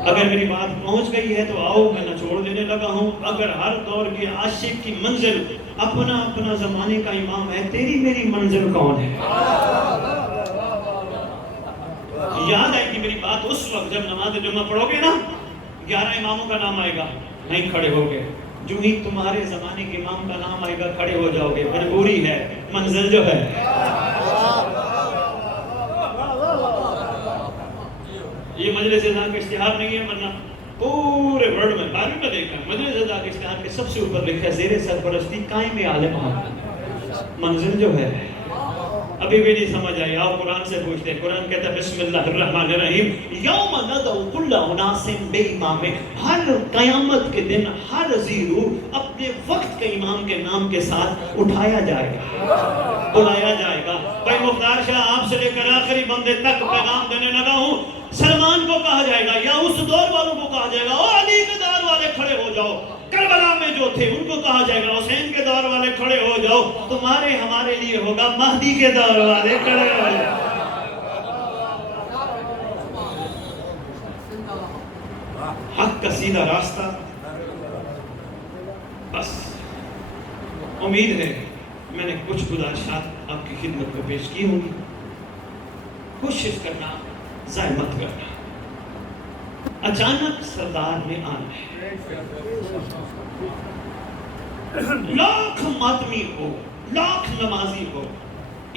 اگر میری بات پہنچ گئی ہے تو آؤ، میں نچوڑ دینے لگا ہوں. اگر ہر دور کے عاشق کی منزل اپنا اپنا زمانے کا امام ہے، تیری میری منزل کون ہے؟ یاد آئے گی میری بات اس وقت جب نماز جمعہ پڑھو گے نا، 11 اماموں کا نام آئے گا، نہیں کھڑے ہو گے. جو ہی تمہارے زمانے کے امام کا نام آئے گا کھڑے ہو جاؤ گے. مجبوری ہے، منزل جو ہے. یہ مجلس اذاں کا اشتہار نہیں ہے، ورنہ پورے ورلڈ میں 12ویں میں دیکھا مجلس اذاں کے اشتہار کے سب سے اوپر لکھا ہے زیر سرپرستی قائم عالم محمد. منزل جو ہے ابھی بھی نہیں سمجھ آئی. آپ قرآن سے پوچھتے ہیں. قرآن کہتا ہے بسم اللہ الرحمن الرحیم یوم ندعو کل اناس بامام. ہر قیامت کے دن ہر روح اپنے وقت کے امام کے نام کے ساتھ اٹھایا جائے گا، بلایا جائے گا. بھائی مختار شاہ آپ سے لے کر آخری بندے تک پیغام دینے لگا ہوں. سلمان کو کہا جائے گا یا اس دور والوں کو کہا جائے گا او علی کے دور والے کھڑے ہو جاؤ. کربلا میں جو تھے ان کو کہا جائے گا حسین کے دور والے کھڑے ہو جاؤ. تمہارے ہمارے لیے ہوگا مہدی کے دور والے کھڑے ہو جاؤ. حق کا سیدھا راستہ. بس امید ہے میں نے کچھ گزارشات آپ کی خدمت میں پیش کی ہوں گی. کوشش کرنا، ضائع مت کرنا. اچانک سردار میں آنا ہے. لاکھ ماتمی ہو، لاکھ نمازی ہو،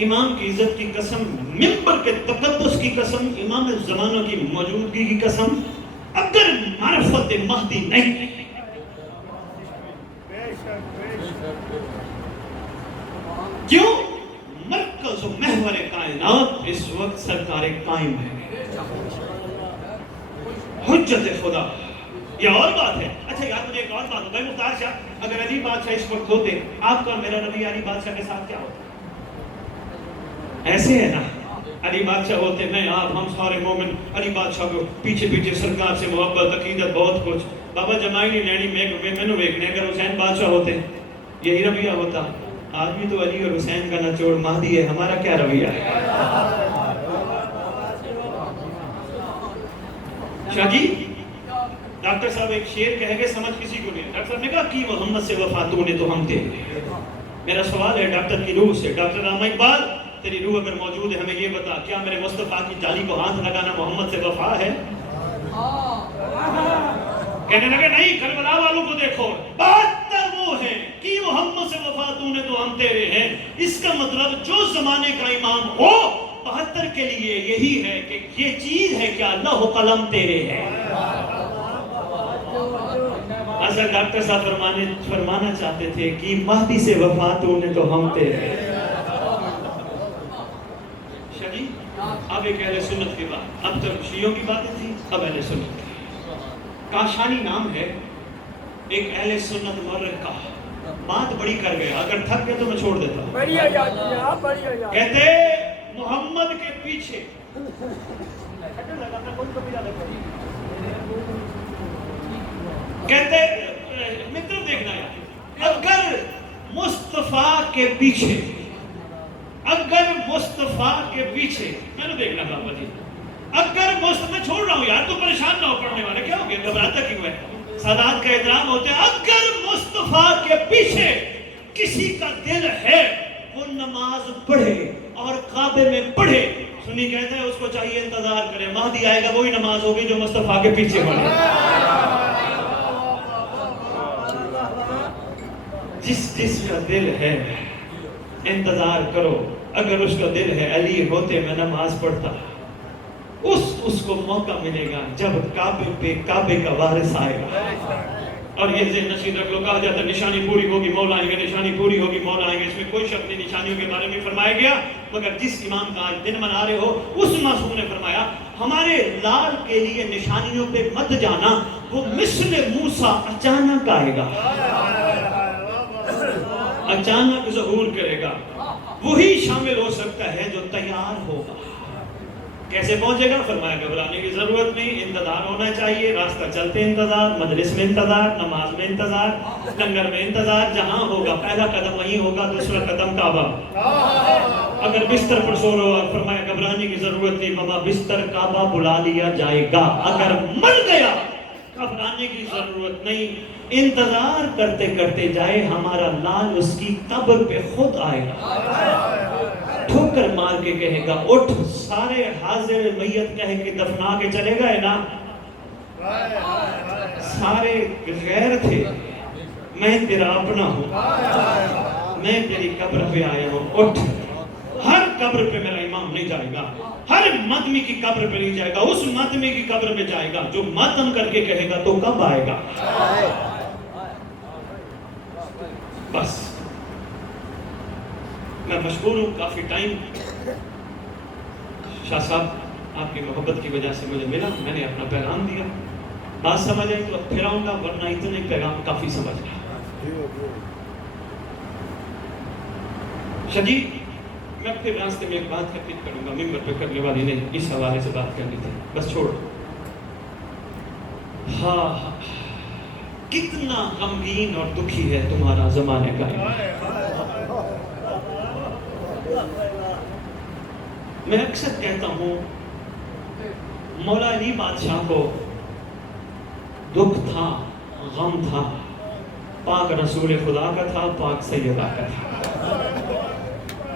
امام کی عزت کی قسم، منبر کے تقدس کی قسم، امام زمانوں کی موجودگی کی قسم، اگر معرفت مہدی نہیں کیوں مرکز و محور کائنات اس وقت سرکار قائم ہے. حجت خدا. یہ اور بات ہے. اچھا یار مجھے ایک اور بات ہوتا ہے مختار شاہ، اگر علی بادشاہ اس وقت ہوتے، آپ کا میرا نبی علی بادشاہ کے ساتھ کیا ہوتا؟ ایسے ہے نا، علی بادشاہ ہوتے، میں آپ ہم سارے مومن علی بادشاہ کو پیچھے پیچھے سرکار سے محبت عقیدت بہت کچھ. بابا جمائی نہیں لینی میں نے ویکنے. اگر حسین بادشاہ ہوتے یہی رویہ ہوتا. آدمی تو علی اور حسین کا نچوڑ مہدی ہے، ہمارا کیا رویہ ہے؟ شاہ جی ڈاکٹر صاحب ایک شعر کہہ گئے، سمجھ کسی کو نہیں. ڈاکٹر صاحب نے کہا کی محمد سے وفا تو نے تو ہم تیرے. میرا سوال ہے ڈاکٹر کی روح سے. ڈاکٹر راما اقبال تیری روح اگر موجود ہے ہمیں یہ بتا، کیا میرے مصطفیٰ کی جالی کو ہاتھ لگانا محمد سے وفا ہے؟ کہنے لگے نہیں، کربلا والوں کو دیکھو، 72 وہ ہیں کی محمد سے وفا تو نے تو ہم تیرے ہیں. اس کا مطلب جو زمانے کا امام ہو 72 کے لیے یہی ہے کہ یہ چیز ہے کہ اللہ و قلم تیرے ہے. اصل ڈاکٹر صاحب فرمانا چاہتے تھے کہ مہدی سے وفا تو نے تو ہم تیرے. شاہی اب ایک اہل سنت کی بات. اب تک شیعوں کی باتیں تھی، اب اہل سنت کی. کاشانی نام ہے ایک اہل سنت مورخ کا. بات بڑی کر گیا، اگر تھک گئے تو میں چھوڑ دیتا ہوں. کہتے محمد کے پیچھے کہتے مطلب دیکھنا ہے، اگر مصطفیٰ کے پیچھے، اگر مصطفیٰ کے پیچھے میں نے دیکھنا بابا جی، اگر میں چھوڑ رہا ہوں یار، تو پریشان نہ ہو پڑھنے والے. کیا ہو گیا، گھبراتا کیوں ہے؟ سادات کا احترام ہوتا ہے. اگر مصطفیٰ کے پیچھے کسی کا دل ہے وہ نماز پڑھے اور کعبے میں پڑھے. سنی کہتا ہے اس کو چاہیے انتظار کرے، مہدی آئے گا وہی نماز ہوگی جو مصطفیٰ کے پیچھے پڑھے. جس کا دل ہے انتظار کرو. اگر اس کا دل ہے علی ہوتے میں نماز پڑھتا، اس کو موقع ملے گا جب کعبے کا وارث آئے گا. اور یہ ذہن نشین رکھ لو، کہا جاتا ہے نشانی پوری ہوگی مولا آئیں گے، نشانی پوری ہوگی مولا آئیں گے. اس میں کوئی شک نہیں نشانیوں کے بارے میں فرمایا گیا، مگر جس امام کا آج دن منا رہے ہو اس معصوم نے فرمایا ہمارے لال کے لیے نشانیوں پہ مت جانا، وہ مثل موسیٰ اچانک آئے گا، اچانک ظہور کرے گا. وہی شامل ہو سکتا ہے جو تیار ہوگا. کیسے پہنچے گا؟ فرمایا گھبرانے کی ضرورت نہیں، انتظار ہونا چاہیے، راستہ چلتے انتظار، مجلس میں انتظار، نماز میں انتظار، لنگر میں انتظار، جہاں ہوگا پہلا قدم وہیں ہوگا، دوسرا قدم کعبہ۔ اگر بستر پر سو رہو ہو، فرمایا گھبرانے کی ضرورت نہیں، بابا بستر کعبہ بلا لیا جائے گا۔ اگر مر گیا گھبرانے کی ضرورت نہیں، انتظار کرتے کرتے جائے، ہمارا لال اس کی قبر پہ خود آئے گا، ٹھوکر مار کے کہے گا اٹھ، سارے حاضر میت کہے کہ دفنا کے چلے گئے نا، سارے غیر تھے، میں تیرا اپنا ہوں، میں تیری قبر پہ آیا ہوں، اٹھ۔ ہر قبر پہ میرا امام نہیں جائے گا، ہر ماتمی کی قبر پہ نہیں جائے گا، اس ماتمی کی قبر پہ جائے گا جو ماتم کر کے کہے گا تو کب آئے گا؟ بس میں مشغول ہوں، کافی ٹائم شاہ صاحب آپ کی محبت کی وجہ سے مجھے ملا، میں نے اپنا پیغام دیا، بات سمجھ آئی تو اب پھر آؤں گا، ورنہ اتنے پیغام کافی سمجھ گیا۔ شجی میں اپنے راستے میں ایک بات خطیب کروں گا، ممبر پہ کرنے والی نہیں، اس حوالے سے بات کرنی تھی، بس چھوڑ۔ ہاں کتنا غمگین اور دکھی ہے تمہارا زمانے کا۔ میں اکثر کہتا ہوں مولا علی بادشاہ کو دکھ تھا، غم تھا، پاک رسول خدا کا تھا، پاک سیدہ کا تھا۔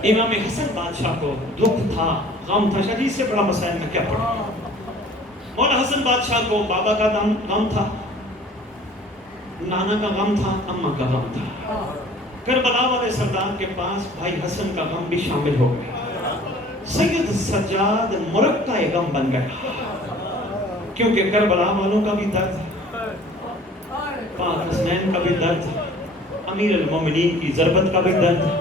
امام حسن بادشاہ کو دکھ تھا، غم تھا، شاید اس سے بڑا مسائل میں کیا پڑھا۔ مولا حسن بادشاہ کو بابا کا غم تھا، نانا کا غم تھا، اماں کا غم تھا۔ کربلا والے سردار کے پاس بھائی حسن کا غم بھی شامل ہو گیا۔ سید سجاد مرک کا غم بن گیا، کیونکہ کربلا والوں کا بھی درد ہے، پاک حسنین کا بھی درد ہے، امیر المومنین کی ضربت کا بھی درد ہے،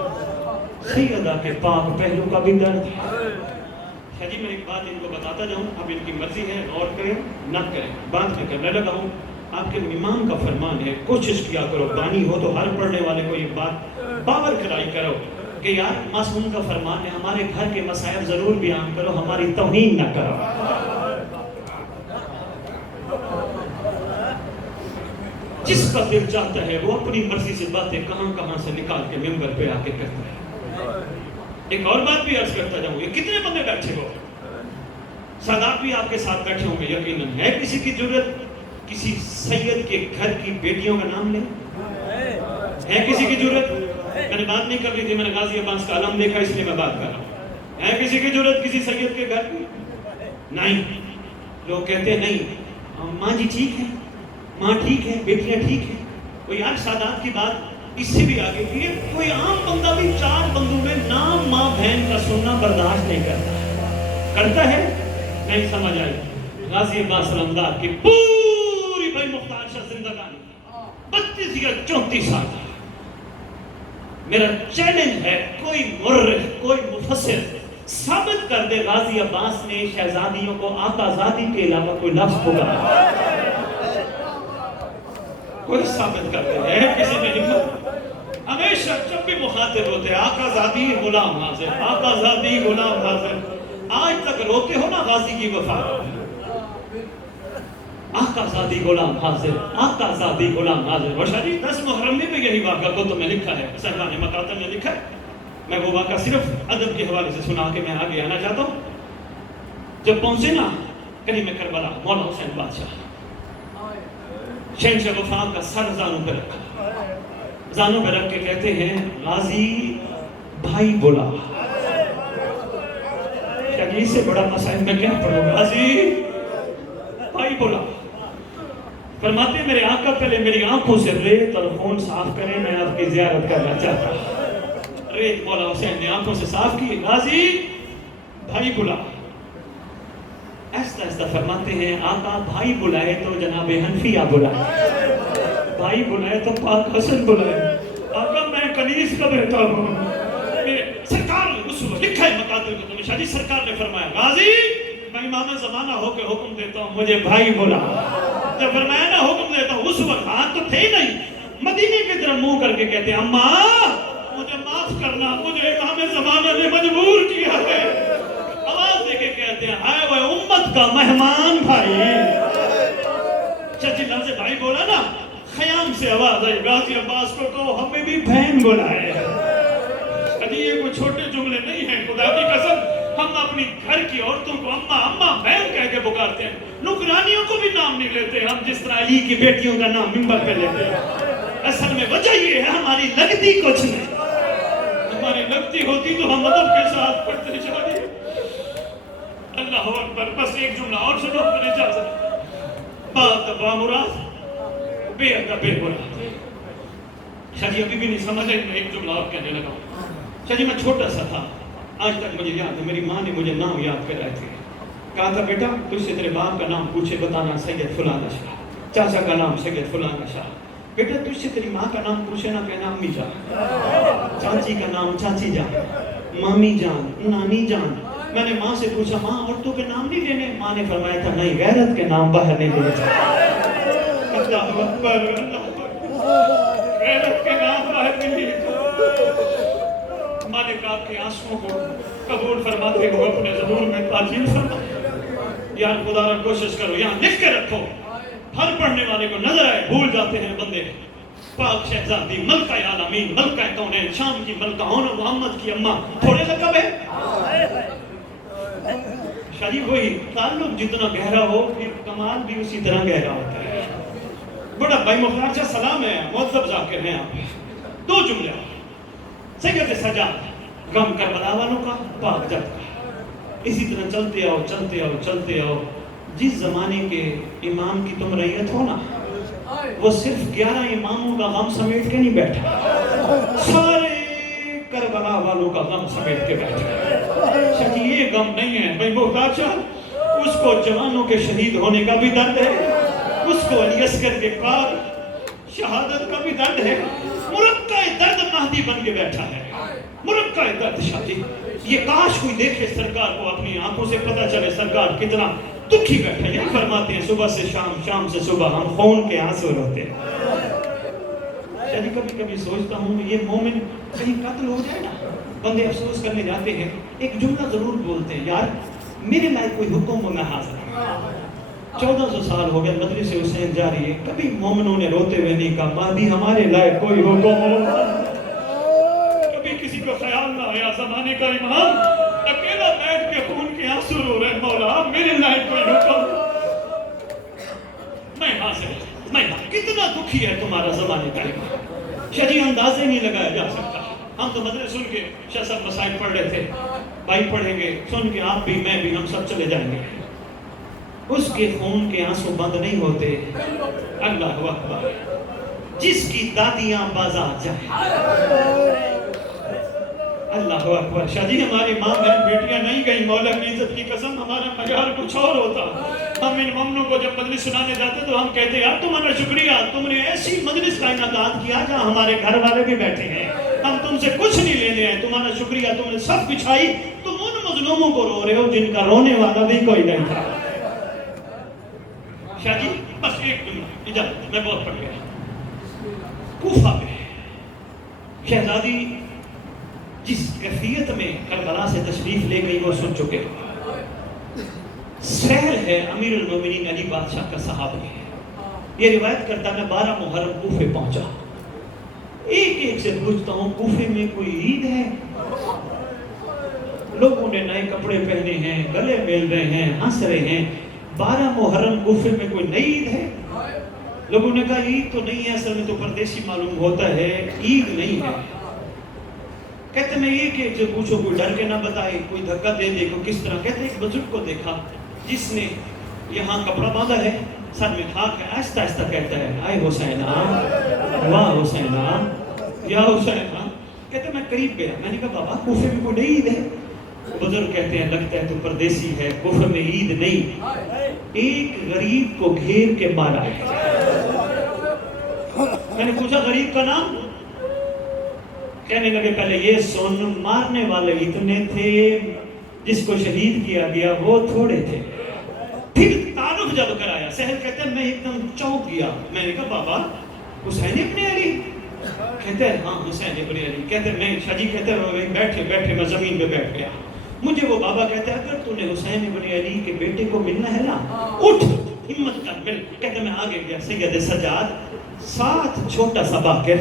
سیدہ کے پاک پہلو کا بھی درد ہے۔ جی میں ایک بات ان کو بتاتا جاؤں، اب ان کی مرضی ہے، غور کریں نہ کریں، بات میں کرنے لگا ہوں۔ آپ کے امام کا فرمان ہے، کوشش کیا کرو، بانی ہو تو ہر پڑھنے والے کو یہ بات باور کرائی کرو کہ یار معصوم کا فرمان ہے، ہمارے گھر کے مسائل ضرور بیان کرو، ہماری توہین نہ کرو۔ جس کا دل چاہتا ہے وہ اپنی مرضی سے باتیں کہاں کہاں سے نکال کے ممبر پہ آ کے کرتا ہے۔ ایک اور بات بھی عرض کرتا جاؤں، یہ کتنے بندے بیٹھے ہو، سادات بھی آپ کے ساتھ بیٹھے ہوں گے، یقیناً ہے کسی کی ضرورت کسی سید کے گھر کی بیٹیوں کا نام لیں؟ ہے کسی کی ضرورت؟ میں نے بات نہیں کر رہی تھی، میں نے غازی عباس کا علم دیکھا اس لیے میں بات کر رہا ہوں۔ ہے کسی کی ضرورت کسی سید کے گھر کی؟ نہیں۔ لوگ کہتے ہیں نہیں ماں جی ٹھیک ہے، ماں ٹھیک ہے، بیٹیاں ٹھیک ہیں۔ وہ یار سادات کی بات اس سے بھی آگے کی ہے، کوئی عام بندہ بھی چار بندوں میں نام ماں بہن کا سننا برداشت نہیں کرتا ہے؟ نہیں سمجھ آئی؟ غازی عباس علمدار کی پوری بھائی مختار شاہ زندگانی 32 یا 34 سال ہے۔ میرا چیلنج ہے، کوئی مورخ، کوئی مفسر ثابت کر دے غازی عباس نے شہزادیوں کو آقا زادی کے علاوہ کوئی لفظ پکارا، کوئی ثابت کر دے، ہے کسی نے ہمت؟ ہمیشہ جب بھی مخاطب ہوتے ہیں آقا زادی غلام حاضر، آقا زادی غلام حاضر، آج تک روتے ہو نا غازی کی وفا، آقا زادی غلام حاضر، آقا زادی غلام حاضر۔ اور شاید 10 محرم میں بھی یہی واقعہ کتب میں لکھا ہے، صاحبان مکاتب میں لکھا ہے، میں وہ واقعہ صرف ادب کے حوالے سے سنا کے میں آگے آنا چاہتا ہوں۔ جب پہنچے نا کریم کربلا، مولا حسین بادشاہ شہنشاہ وفا کا سر زانوں پہ رکھا، زانوں پہ رکھ کے کہتے ہیں غازی بھائی بولا۔ شاید اس سے بڑا مسائل میں کیا پڑھوں، غازی بھائی بولا۔ فرماتے ہیں میرے آقا پہلے میری آنکھوں سے ریت اور خون صاف کریں، میں آپ کی زیارت کرنا چاہتا ہوں۔ ریت مولا حسین نے آنکھوں سے صاف کی، غازی بھائی بلا۔ ایسا ایسا فرماتے ہیں آقا بھائی بلائے تو جناب حنفیہ بلائے، بھائی بلائے تو پاک حسن بلائے۔ آقا میں کنیز کا بیٹا ہوں۔ سرکار نے اس وقت لکھا ہے مقادر کو، شاہ جی سرکار نے فرمایا غازی میں امام زمانہ ہو کے حکم دیتا ہوں مجھے بھائی بلا۔ جب فرمایا نا حکم دیتا ہوں، اس وقت ہاتھ تو تھے نہیں، مدینے کی طرف منہ کر کے کہتے ہیں اماں مجھے معاف کرنا، مجھے امام زمانہ نے مجبور کیا ہے۔ آواز دے کے کہتے ہیں ہائے کا مہمان بھائی. چچی لفظ بھائی بولا نا, خیام سے آواز آئی, غازی عباس کو کہو ہمیں بھی بہن بلائے. ابھی یہ کوئی چھوٹے جملے نہیں ہیں, خدا کی قسم ہم اپنی گھر کی عورتوں کو اماں اماں بہن کہہ کے پکارتے ہیں. نوکرانیوں کو بھی نام نہیں لیتے ہم جس طرح علی کی بیٹیوں کا نام منبر پہ لیتے ہیں. اصل میں وجہ یہ ہے ہماری لگتی کچھ نہیں. ہماری لگتی ہوتی تو ہم ادب کے ساتھ پڑھتے جائیں. اللہ اکبر. بس ایک جملہ اور سنو میری اجازت. بات با مراد بے ادب بے مراد. شاہ جی ابھی بھی نہیں سمجھ آئی, میں ایک جملہ اور کہنے لگا. شاہ جی میں چھوٹا سا تھا, آج تک مجھے یاد ہے, میری ماں نے مجھے نام یاد کرائے تھے. کہا تھا بیٹا تجھ سے تیرے باپ کا نام پوچھے بتانا سید فلانا شاہ, چاچا کا نام سید فلانا شاہ. بیٹا تجھ سے تیری ماں کا نام پوچھے نہ کہنا امی جان, چاچی کا نام چاچی جان, مامی جان, نانی جان. میں نے ماں سے پوچھا ماں عورتوں کے نام نہیں لینے؟ ماں نے فرمایا تھا نہیں, غیرت کے نام باہر نہیں لینے چاہیے. اللہ اکبر, غیرت کے نام باہر نہیں لینے چاہیے. مالک آپ کے آنسوؤں کو قبول فرماتے ہو اپنے زبور میں تاجیل فرما. یار خدا را کوشش کرو, یہاں لکھ کے رکھو, ہر پڑھنے والے کو نظر آئے. بھول جاتے ہیں بندے. پاک شہزادی ملکہ عالمین, ملکہ کونین, شام کی ملکہ ہون, محمد کی اماں, تھوڑے لقب ہے. شریف وہی تعلق جتنا گہرا ہو پھر کمال بھی اسی طرح گہرا ہوتا ہے. بڑا بھائی مختار شاہ سلام ہے, مطلب ذاکر ہیں آپ. دو جملے سید سجاد غم کربلا والوں کا, پاک جب کا. اسی طرح چلتے آؤ چلتے آؤ چلتے آؤ. جس زمانے کے امام کی تم رعیت ہو نا, وہ صرف 11 اماموں کا غم سمیٹ کے نہیں بیٹھا, سارے کربلا والوں کا غم سمیٹ کے بیٹھا. شاید یہ غم نہیں ہے بھائی محتاج شاہ, اس کو جوانوں کے شہید ہونے کا بھی درد ہے, اس کو علی اصغر کے پار شہادت کا بھی درد ہے. مرکہ درد مہدی بن کے بیٹھا ہے, مرکہ درد. شاہ جی یہ کاش کوئی دیکھے سرکار کو, اپنی آنکھوں سے پتہ چلے سرکار کتنا دکھی بیٹھے. یہی فرماتے ہیں صبح سے شام, شام سے صبح ہم خون کے آنسو روتے ہیں. یعنی کبھی کبھی سوچتا ہوں یہ مومن کہیں قتل ہو جائے نا, بندے افسوس کرنے جاتے ہیں, ایک جملہ ضرور بولتے ہیں, یار میرے لائق کوئی حکم ہو میں حاضر ہوں. 1400 سال ہو گئے مجلس حسین جاری ہے, کبھی مومنوں نے روتے ہوئے نہیں کہا مہدی ہمارے لائق کوئی حکم ہو. کبھی کسی کو خیال نہ آیا زمانے کا امام اکیلا بیٹھ کے خون کے آنسو رو رہے, مولا میرے لائق کوئی حکم. میں حاضر, میں کتنا دکھی ہے تمہارا زمانے کا امام. شاہ اندازے نہیں لگایا جا سکتا. ہم تو مدرسے سن کے شاہ صاحب مسائل پڑھ رہے تھے, بھائی پڑھیں گے, سن کے آپ بھی میں بھی ہم سب چلے جائیں گے. اس کے خون کے آنسو بند نہیں ہوتے. اللہ اکبر. جس کی دادیاں بازار جائیں. اللہ اکبر. شاہ جی ہماری ماں بہن بیٹیاں نہیں گئی, مولا کی عزت کی قسم ہمارا معیار کچھ اور ہوتا. ہم ان ممنوں کو جب مجلس سنانے جاتے تو ہم کہتے یار تمہارا شکریہ, تم نے ایسی مجلس کا انعقاد کیا جہاں ہمارے گھر والے بھی بیٹھے ہیں, ہم تم سے کچھ نہیں لینے ہیں, تمہارا شکریہ, تم نے سب بچھائی. تم ان مظلوموں کو رو رہے ہو جن کا رونے والا بھی کوئی نہیں تھا. شاہ جی بس ایک جملہ اجازت, میں بہت پڑھ گیا. کوفہ میں شہزادی جس کیفیت میں کربلا سے تشریف لے گئی وہ سن چکے. سہل ہے امیر المومنین علی بادشاہ کا صحابی ہے. یہ روایت کرتا میں 12 محرم کوفے پہنچا. ایک ایک سے پوچھتا ہوں کوفے میں کوئی عید ہے؟ لوگوں نے نئے کپڑے پہنے ہیں, گلے مل رہے ہیں, ہنس رہے ہیں. 12 محرم کوفے میں کوئی نئی عید ہے؟ لوگوں نے کہا عید تو نہیں ہے, اصل میں تو پردیسی معلوم ہوتا ہے, عید نہیں ہے. کہتے میں یہ کہ جو پوچھو کوئی ڈر کے نہ بتائے, کوئی دھکا دے دے, کوئی کس طرح. کہتے ایک بزرگ کو دیکھا جس نے یہاں کپڑا باندھا ہے, سر میں خاک ہے, آہستہ آہستہ کہتا ہے آئے حسینہ, واہ حسینہ, یا حسینہ. کہتے میں قریب گیا, میں نے کہا بابا کوفے میں کوئی نئی عید ہے؟ بزرگ کہتے ہیں لگتا ہے تو پردیسی ہے, کوفے میں عید نہیں, ایک غریب کو گھیر کے مارا ہے. میں نے پوچھا غریب کا نام؟ کہنے لگے پہلے یہ سن, مارنے والے اتنے تھے, جس کو شہید کیا گیا وہ تھوڑے تھے. پھر تعارف جب کرایا, سہل کہتے ہیں میں ایک دم چونک گیا. میں نے کہا بابا حسین ابن علی؟ کہتے ہیں ہاں حسین ابن علی. کہتے ہیں میں, شاہ جی کہتے ہیں بیٹھے بیٹھے میں زمین پہ بیٹھ گیا. مجھے وہ بابا کہتے ہیں اگر تو نے حسین ابن علی کے بیٹے کو ملنا ہے نا اٹھ ہمت کر مل. کہتے میں آگے گیا سید سجاد ساتھ چھوٹا سا باقر.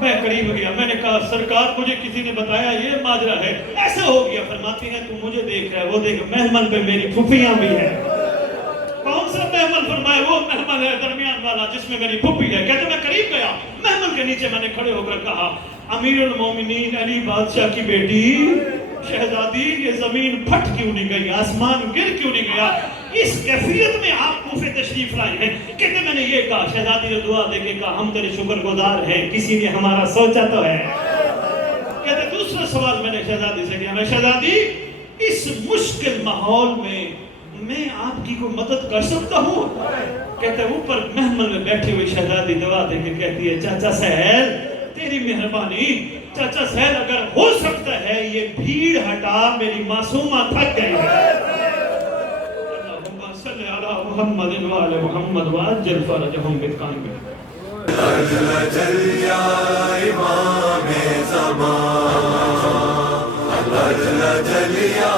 میں قریب گیا, میں نے کہا سرکار مجھے کسی نے بتایا یہ ماجرا ہے, ایسا ہو گیا. فرماتی ہیں تو مجھے دیکھ رہا ہے, وہ دیکھ محمل پہ میری پھوپھیاں بھی ہیں. کون سا محمل فرمائے؟ وہ محمل ہے درمیان والا جس میں میری پھوپھی ہے. کہتے میں قریب گیا, محمل کے نیچے میں نے کھڑے ہو کر کہا امیر المومنین علی بادشاہ کی بیٹی شہزادی یہ زمین پھٹ کیوں نہیں گئی, آسمان گر کیوں نہیں گیا, اس کیفیت میں آپ کوفے تشریف لائے ہیں؟ کہتے میں نے یہ کہا, شہزادی نے دعا دے کے کہا ہم تیرے شکر گزار ہیں, کسی نے ہمارا سوچا تو ہے. کہتے دوسرا سوال میں نے شہزادی سے کیا, میں شہزادی اس مشکل ماحول میں آپ کی کوئی مدد کر سکتا ہوں؟ کہتے اوپر محمل میں بیٹھی ہوئی شہزادی دعا دے کے کہتی ہے چاچا سہیل تیری مہربانی, چاچا سہیل اگر ہو سکتا ہے یہ بھیڑ ہٹا, میری معصومہ تھک گئی ہے. اللہم صلی علی محمد وآل محمد وعجل فرجہم بالقائم. اجل جل یا امام زمان, اجل جل یا